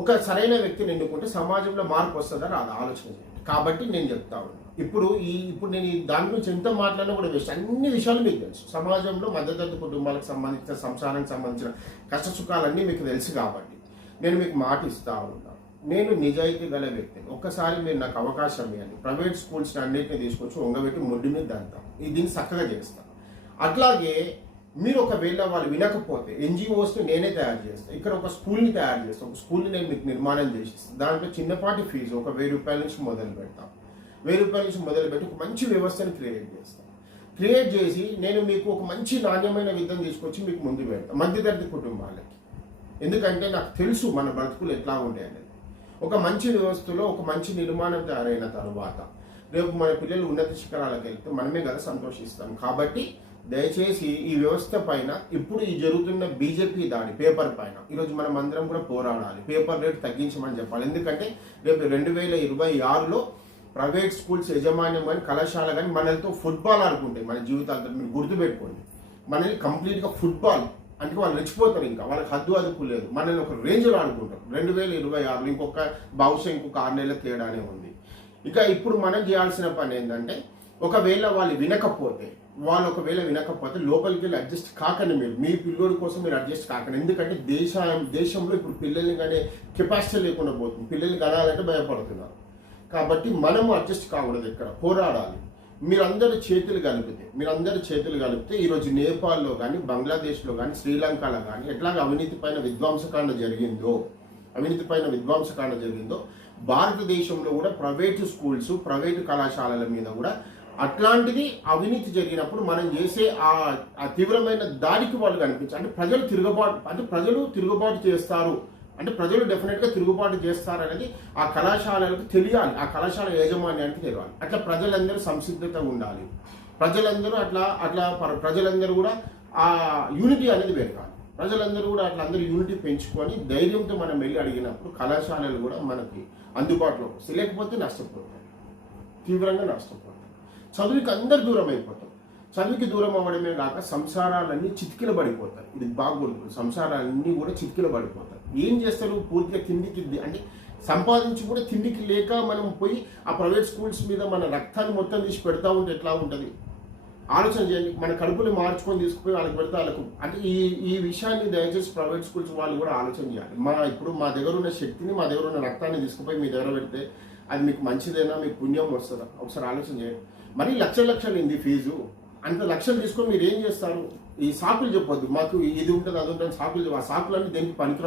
ఒక సరైన వ్యక్తిని ఎన్నుకుంటే సమాజంలో మార్పు వస్తుందని అది ఆలోచన కాబట్టి నేను చెప్తా ఉన్నాను ఇప్పుడు ఈ ఇప్పుడు నేను ఈ దాని గురించి ఎంత మాట్లాడినా కూడా వేస్ట్. అన్ని విషయాలు మీకు తెలుసు. సమాజంలో మధ్యతరగతి కుటుంబాలకు సంబంధించిన సంసారానికి సంబంధించిన కష్ట సుఖాలన్నీ మీకు తెలుసు కాబట్టి నేను మీకు మాట ఇస్తా ఉన్నాను నేను నిజాయితీ గల వ్యక్తిని. ఒక్కసారి మీరు నాకు అవకాశం ఇవ్వండి. ప్రైవేట్ స్కూల్స్ అన్నింటినీ తీసుకొచ్చి ఉంగబెట్టి ముడ్డు మీద దంతాం ఇది దీన్ని చక్కగా చేస్తాను. అట్లాగే మీరు ఒకవేళ వాళ్ళు వినకపోతే ఎన్జిఓస్ని నేనే తయారు చేస్తాను ఇక్కడ ఒక స్కూల్ని తయారు చేస్తాను ఒక స్కూల్ని నేను మీకు నిర్మాణం చేసిస్తాను దాంట్లో చిన్నపాటి ఫీజు ఒక వెయ్యి రూపాయల నుంచి మొదలు పెడతాం. వెయ్యి రూపాయల నుంచి మొదలు పెట్టి ఒక మంచి వ్యవస్థను క్రియేట్ చేస్తాం. క్రియేట్ చేసి నేను మీకు ఒక మంచి నాణ్యమైన విద్యను తీసుకొచ్చి మీకు ముందు పెడతాను మధ్యతరగతి కుటుంబాలకి. ఎందుకంటే నాకు తెలుసు మన బ్రతుకులు ఎట్లా ఉంటాయి అనేది. ఒక మంచి వ్యవస్థలో ఒక మంచి నిర్మాణం తయారైన తర్వాత రేపు మన పిల్లలు ఉన్నత శిఖరాలకు వెళ్తే మనమే కదా సంతోషిస్తాం. కాబట్టి దయచేసి ఈ వ్యవస్థ పైన ఇప్పుడు ఈ జరుగుతున్న బీజేపీ దాడి పేపర్ పైన ఈరోజు మనం అందరం కూడా పోరాడాలి. పేపర్ రేట్ తగ్గించమని చెప్పాలి. ఎందుకంటే రేపు రెండు వేల ఇరవై ఆరులో ప్రైవేట్ స్కూల్స్ యజమాన్యం కానీ కళాశాల కానీ మనతో ఫుట్బాల్ ఆడుకుంటాయి మన జీవితాలతో మీరు గుర్తుపెట్టుకోండి. మనల్ని కంప్లీట్గా ఫుట్బాల్ అంటే వాళ్ళు రెచ్చిపోతారు ఇంకా. వాళ్ళకి హద్దు అదుపు లేదు. మనల్ని ఒక రేంజ్లో ఆడుకుంటారు. రెండు వేల ఇరవై ఆరులో ఇంకొక బహుశా ఇంకొక ఆరు నెలల తేడానే ఉంది. ఇక ఇప్పుడు మనం చేయాల్సిన పని ఏంటంటే ఒకవేళ వాళ్ళు వినకపోతే వాళ్ళు ఒకవేళ వినకపోతే లోపలికి వెళ్ళి అడ్జస్ట్ కాకండి మీరు. మీ పిల్లోడి కోసం మీరు అడ్జస్ట్ కాకండి. ఎందుకంటే దేశ దేశంలో ఇప్పుడు పిల్లల్ని కానీ కెపాసిటీ లేకుండా పోతుంది. పిల్లల్ని కనాలంటే భయపడుతున్నారు. కాబట్టి మనము అడ్జస్ట్ కాకూడదు ఇక్కడ. పోరాడాలి. మీరందరి చేతులు కలిపితే మీరందరి చేతులు కలిపితే ఈరోజు నేపాల్లో కానీ బంగ్లాదేశ్లో కానీ శ్రీలంకలో కానీ ఎట్లాగ అవినీతి పైన విధ్వంసకాండ జరిగిందో అవినీతి పైన విధ్వంసకాండ జరిగిందో భారతదేశంలో కూడా ప్రైవేటు స్కూల్స్ ప్రైవేటు కళాశాలల మీద కూడా అట్లాంటిది అవినీతి జరిగినప్పుడు మనం చేసే ఆ తీవ్రమైన దాడికి వాళ్ళు కనిపించారు. అంటే ప్రజలు తిరుగుబాటు అంటే ప్రజలు తిరుగుబాటు చేస్తారు. అంటే ప్రజలు డెఫినెట్గా తిరుగుబాటు చేస్తారు అనేది ఆ కళాశాలలకు తెలియాలి. ఆ కళాశాల యాజమాన్యానికి తెలియాలి. అట్లా ప్రజలందరూ సంసిద్ధత ఉండాలి. ప్రజలందరూ అట్లా అట్లా ప్రజలందరూ కూడా ఆ యూనిటీ అనేది పెరగాలి. ప్రజలందరూ కూడా అట్లా అందరూ యూనిటీ పెంచుకొని ధైర్యంతో మనం వెళ్ళి అడిగినప్పుడు కళాశాలలు కూడా మనకి అందుబాటులో వస్తాయి. లేకపోతే నష్టపోతాయి. తీవ్రంగా నష్టపోతాం చదువుకి అందరు దూరం అయిపోతాం చదువుకి దూరం అవ్వడమే కాక సంసారాలన్నీ చితికిల పడిపోతాయి ఇది బాగా సంసారాలన్నీ కూడా చితికిల పడిపోతాయి ఏం చేస్తారు? పూర్తిగా తిండికి అంటే సంపాదించి కూడా తిండికి లేక మనం పోయి ఆ ప్రైవేట్ స్కూల్స్ మీద మన రక్తాన్ని మొత్తం తీసి పెడతా ఉంటే ఎట్లా ఉంటుంది? ఆలోచన చేయండి. మన కడుపుని మార్చుకొని తీసుకుపోయి వాళ్ళకి పెడితే వాళ్ళకు అంటే ఈ ఈ విషయాన్ని దయచేసి ప్రైవేట్ స్కూల్స్ వాళ్ళు కూడా ఆలోచన చేయాలి. మా ఇప్పుడు మా దగ్గర ఉన్న శక్తిని మా దగ్గర ఉన్న రక్తాన్ని తీసుకుపోయి మీ దగ్గర పెడితే అది మీకు మంచిదేనా? మీకు పుణ్యం వస్తుందా? ఒకసారి ఆలోచన చేయండి. మరీ లక్ష లక్షలు ఇంది ఫీజు. అంత లక్షలు తీసుకొని మీరు ఏం చేస్తారు? ఈ సాకులు చెప్పొద్దు. మాకు ఇది ఉంటుంది అది ఉంటుంది సాకులు చెప్ప- ఆ సాకులన్నీ దేనికి పనికిరావు?